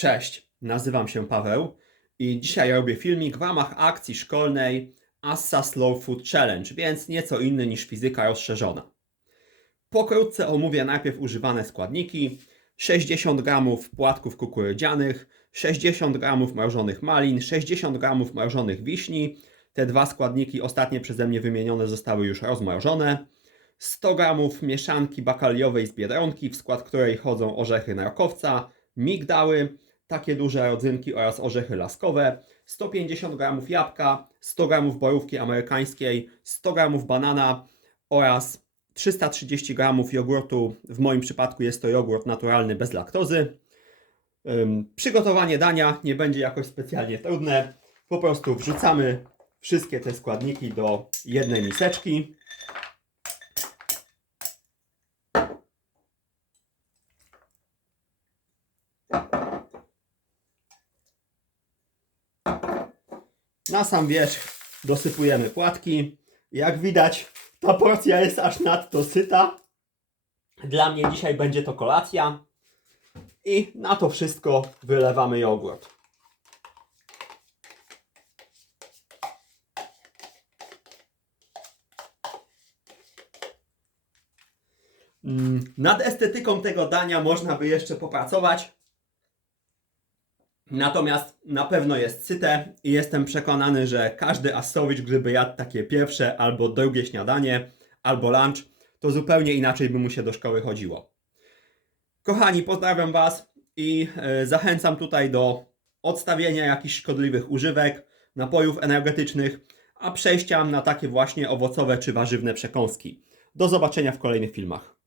Cześć, nazywam się Paweł i dzisiaj robię filmik w ramach akcji szkolnej Assa Slow Food Challenge, więc nieco inny niż fizyka rozszerzona. Pokrótce omówię najpierw używane składniki: 60 g płatków kukurydzianych, 60 g mrożonych malin, 60 g mrożonych wiśni. Te dwa składniki ostatnie przeze mnie wymienione zostały już rozmrożone. 100 g mieszanki bakaliowej z biedronki, w skład której chodzą orzechy narkowca, migdały, takie duże rodzynki oraz orzechy laskowe, 150 g jabłka, 100 g borówki amerykańskiej, 100 g banana oraz 330 g jogurtu. W moim przypadku jest to jogurt naturalny bez laktozy. Przygotowanie dania nie będzie jakoś specjalnie trudne. Po prostu wrzucamy wszystkie te składniki do jednej miseczki. Na sam wierzch dosypujemy płatki. Jak widać, ta porcja jest aż nadto syta. Dla mnie dzisiaj będzie to kolacja. I na to wszystko wylewamy jogurt. Mm, Nad estetyką tego dania można by jeszcze popracować. Natomiast na pewno jest syte i jestem przekonany, że każdy Assowicz, gdyby jadł takie pierwsze albo drugie śniadanie, albo lunch, to zupełnie inaczej by mu się do szkoły chodziło. Kochani, pozdrawiam Was i e, zachęcam tutaj do odstawienia jakichś szkodliwych używek, napojów energetycznych, a przejścia na takie właśnie owocowe czy warzywne przekąski. Do zobaczenia w kolejnych filmach.